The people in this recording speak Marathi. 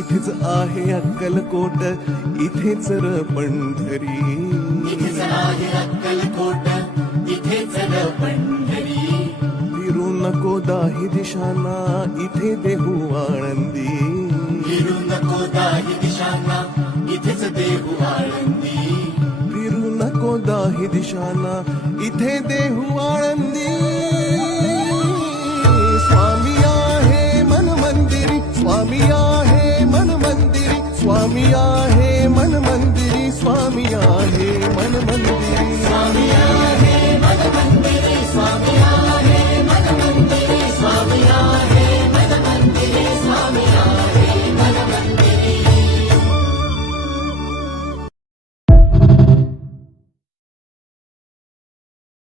इथेच आहे अक्कलकोट, इथेच र पंढरी, इथेच आहे अक्कलकोट, इथेच र पंढरी. फिरू नको दाही दिशांना, इथे देहू आळंदी. फिरू नको दाही दिशांना, इथेच देहू आळंदी. फिरू नको दाही दिशांना, इथे देहू आळंदी. स्वामी आहे मन मंदिरी, स्वामी आहे मन मंदिरी, स्वामी आहे मन मंदिरी, स्वामी आहे मन मंदिरी.